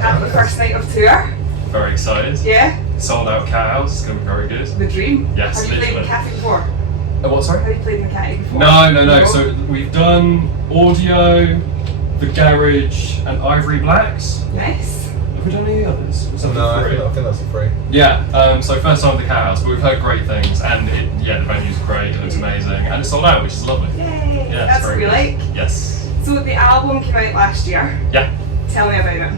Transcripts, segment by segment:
Have the first night of tour. Very excited. Yeah. Sold out Cathouse. It's going to be very good. The dream. Yes, Have you played in literally. Cathy before? What, sorry? Have you played in the Cathy before? No. So we've done Audio, The Garage, and Ivory Blacks. Nice. Have we done any others? Was that No, for free? I think that's a free. Yeah, so first time at the Cathouse, but we've heard great things, and the venue's great, it looks amazing, and it's sold out, which is lovely. Yay. Yeah, That's it's what very we good. like. Yes. So the album came out last year. Yeah. Tell me about it.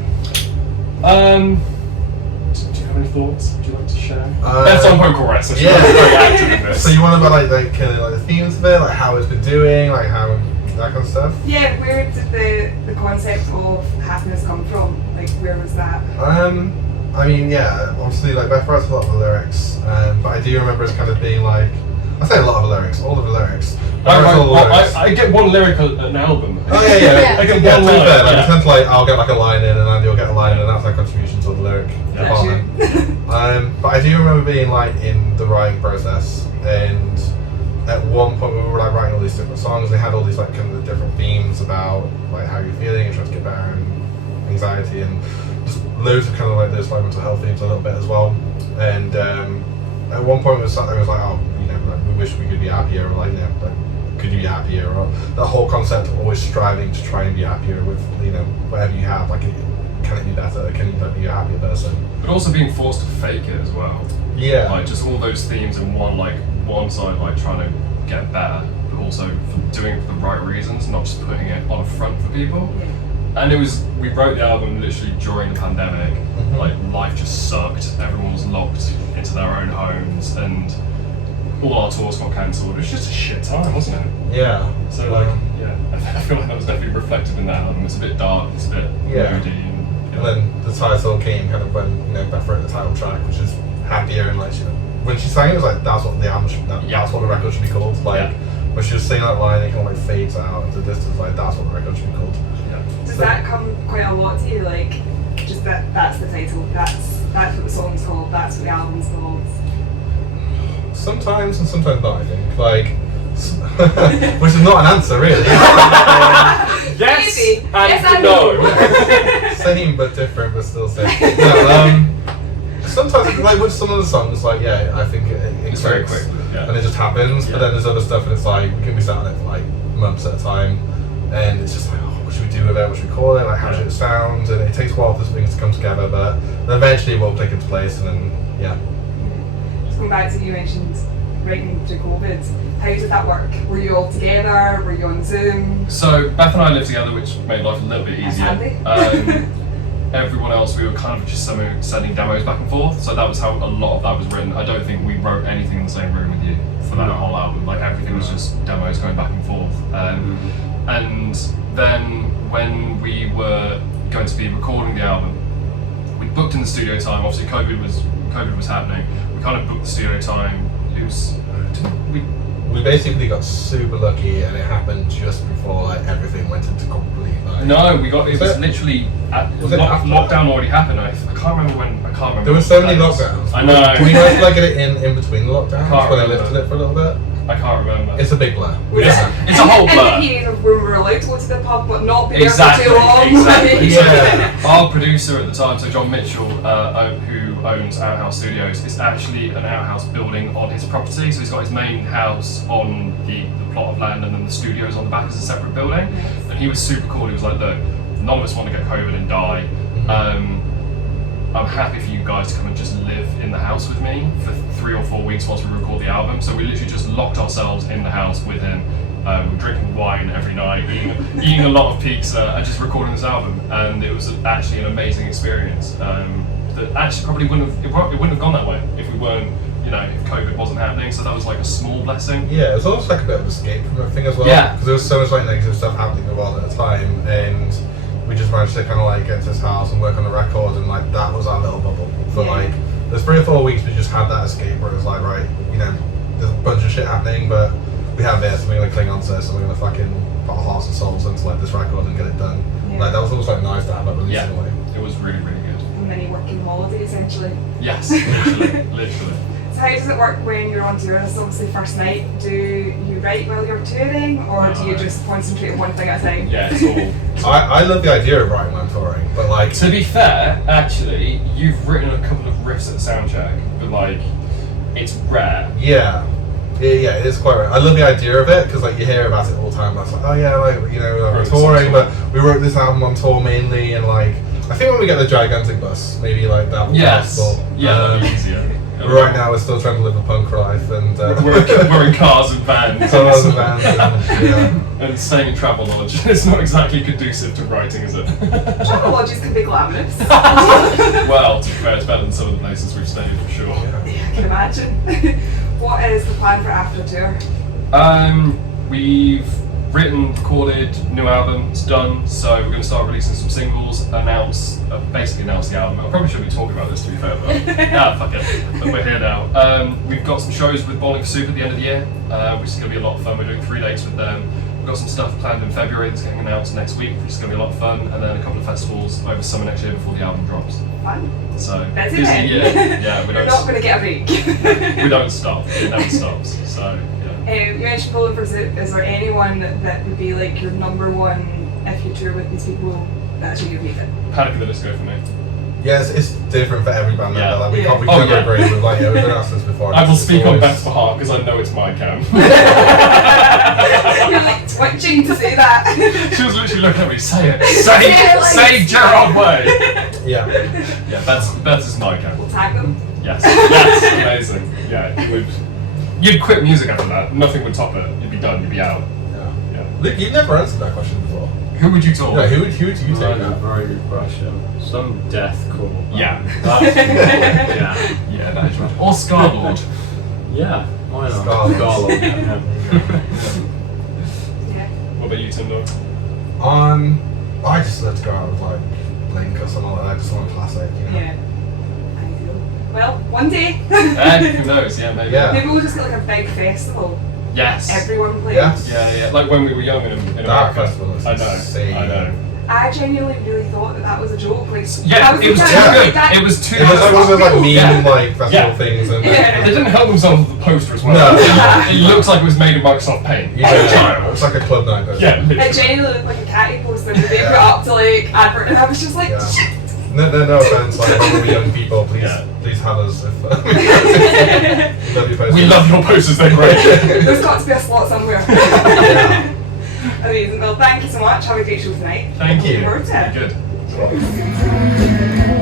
Do you have any thoughts? Would you like to share? That's on Vocal Rest, so she's yeah. very active in this. So you want about like the themes of it, like how it's been doing, like how that kind of stuff? Yeah, where did the concept of happiness come from? Like, where was that? I mean, yeah, obviously, like Beth writes a lot of the lyrics, but I do remember it's kind of being like, I say a lot of the lyrics, all of the lyrics. I get one lyric on an album. Oh yeah. I get Yeah, one to be line. fair, like, Yeah. I tend to like, I'll get like a line in, and Andy will get a line in, and that's like contribution to the lyric Yeah. department. But I do remember being like in the writing process, and at one point we were like writing all these different songs. They had all these like kind of different themes about like how you're feeling and trying to get better and anxiety and just loads of kind of like those like mental health themes a little bit as well. And at one point we sat there and was like, oh, you know, like, we wish we could be happier, or like, yeah, like, could you be happier, or that whole concept of always striving to try and be happier with, you know, whatever you have, like, can it be better, can you like, be a happier person? But also being forced to fake it as well. Yeah. Like just all those themes in one side, like trying to get better, but also for doing it for the right reasons, not just putting it on a front for people. And we wrote the album literally during the pandemic. Mm-hmm. Like life just sucked. Everyone was locked into their own homes, and all our tours got cancelled. It was just a shit time, wasn't it? Yeah. So I feel like that was definitely reflected in that album. It's a bit dark, it's a bit moody, And then the title came kind of when, you know, Beth wrote the title track, which is happier, and like, when she sang it, was like, that's what the album should, that's what the record should be called. Like, when she was singing that line, it kind of like fades out into the distance, like, that's what the record should be called. Does that come quite a lot to you? Like, just that's the title, that's what the song's called, that's what the album's called? Sometimes and sometimes not, I think. Like, which is not an answer, really. Yes, Maybe. and Yes and no. Same but different, but still same. No, sometimes, like with some of the songs, like I think It's very clicks, quick, yeah. and it just happens. Yeah. But then there's other stuff, and it's like we can be sat on it for like months at a time, and it's just like, oh, what should we do with it? What should we call it? Like, how should it sound? And it takes a while for things to come together, but then eventually it will click into place, and then Just going back to you mentioned writing through COVID. How did that work? Were you all together? Were you on Zoom? So Beth and I lived together, which made life a little bit That's easier. handy. Everyone else, we were kind of just sending demos back and forth, so that was how a lot of that was written. I don't think we wrote anything in the same room with you for that whole album. Like everything was just demos going back and forth. And then when we were going to be recording the album, we booked in the studio time. Obviously, COVID was happening. We kind of booked the studio time. It was we basically got super lucky, and it happened just before like everything went into complete like. No, it was literally Was it after lockdown already happened. I can't remember when. I can't remember. There were so many dates. lockdowns. I know. Do we have to like get it in between the lockdowns Can't when they remember. lifted it for a little bit? I can't remember. It's a big blur. It's a whole And blur. the period of when we were allowed to go to the pub but not be Exactly, there for too long. exactly. Yeah. So our producer at the time, so John Mitchell, who owns Outhouse Studios, is actually an outhouse building on his property. So he's got his main house on the plot of land, and then the studios on the back is a separate building. And he was super cool. He was like, look, none of us want to get COVID and die. I'm happy for you guys to come and just live in the house with me for 3 or 4 weeks whilst we record the album. So we literally just locked ourselves in the house with him. We're drinking wine every night, eating a lot of pizza, and just recording this album. And it was actually an amazing experience. That actually probably wouldn't have gone that way if we weren't, if COVID wasn't happening. So that was like a small blessing. Yeah, it was almost like a bit of escape from everything as well. Yeah. Because there was so much like negative stuff happening in the world at the time, and we just managed to kind of like get to this house and work on the record, and like that was our little bubble for like there's 3 or 4 weeks we just had that escape where it was like, right, there's a bunch of shit happening, but we have this, and we're gonna cling on to this, and we're gonna fucking put our hearts and souls into like this record and get it done. Like that was almost like nice to have that release in a way. It was really, really good. A mini working holiday essentially. Yes, literally. So how does it work when you're on tour? This is obviously first night. Do you write while you're touring, or do you just concentrate on one thing at a time? Yeah, it's all. I love the idea of writing when I'm touring, but like, To be fair, actually, you've written a couple of riffs at the soundcheck, but like, it's rare. yeah, it is quite rare. I love the idea of it because like you hear about it all the time. That's like, oh yeah, like, you know, like, we're Wrote this on touring, tour. but we wrote this album on tour mainly, and like, I think when we get the gigantic bus, maybe like that will be Yes. possible. Yeah, that'd be easier. But right now we're still trying to live a punk life, and we're in cars and vans. some other bands, and, yeah. And staying in travel knowledge is not exactly conducive to writing, is it? Travelodges can be glamorous. Well, to be fair, it's better than some of the places we've stayed for sure. I can imagine. What is the plan for after tour? We've written, recorded, new album, it's done, so we're going to start releasing some singles, basically announce the album. I probably shouldn't be talking about this, to be fair, but fuck it, but we're here now. We've got some shows with Bowling for Soup at the end of the year, which is going to be a lot of fun. We're doing 3 dates with them. We've got some stuff planned in February that's getting announced next week, which is going to be a lot of fun, and then a couple of festivals over summer next year before the album drops. Fun. So, Busy busy then. year. Yeah, we You're don't, not going to get a break. we don't stop. It never stops, so yeah. You mentioned Bowling for Soup. Is there anyone that would be like your number one if you tour with these people that actually you've made it? Panic at the Disco for me. Yeah, it's different for every band member. Yeah. Like, we Yeah. can't we Oh, never yeah. agree with like, yeah, we've been asked this before. I will It's speak on always- Beth's behalf because I know it's my cam. You're like twitching to say that. She was literally looking at me, say it, Yeah, like- say Gerard Way. Yeah. Yeah, Beth's is my cam. We'll tag them. Yes, amazing. Yeah, you'd quit music after that. Nothing would top it. You'd be done. You'd be out. Yeah. Yeah. Luke, you've never answered that question before. Who would you talk? Yeah, who would you take That's a that? very good question. Some deathcore. band. Yeah. That's yeah. Yeah, that is right. Or Star-Lord. Yeah. Why not? Scarlet. Scarlet. Yeah. Yeah. What about you, Tim Dog? I just love to go out with like Blink or something like that, just on a classic, you know. Yeah. Ideal. Well, one day. Who knows? Yeah, maybe. Yeah. Maybe we'll just get like a big festival. Yes. Everyone plays. Yes. Yeah. Like when we were young in That America. festival is I know. insane. I know. I genuinely really thought that was a joke. Like, Yeah, I it was like, too Yeah. good. that- It was too It was like one of those like meme Yeah. like festival Yeah. things, and Yeah. They didn't help themselves with the poster as well. No. It looks like it was made in Microsoft Paint. yeah, it's like a club night. Though. Yeah, It literally. genuinely looked like a catty poster that they Yeah. put up to like advert, and I was just like, Yeah. shit. No offense, like when we're young people, please, Yeah. please have us. If, love your posters. We love your posters. They're great. There's got to be a slot somewhere. Yeah. Amazing. Well, thank you so much. Have a great show tonight. Thank you. Looking forward to it. Good.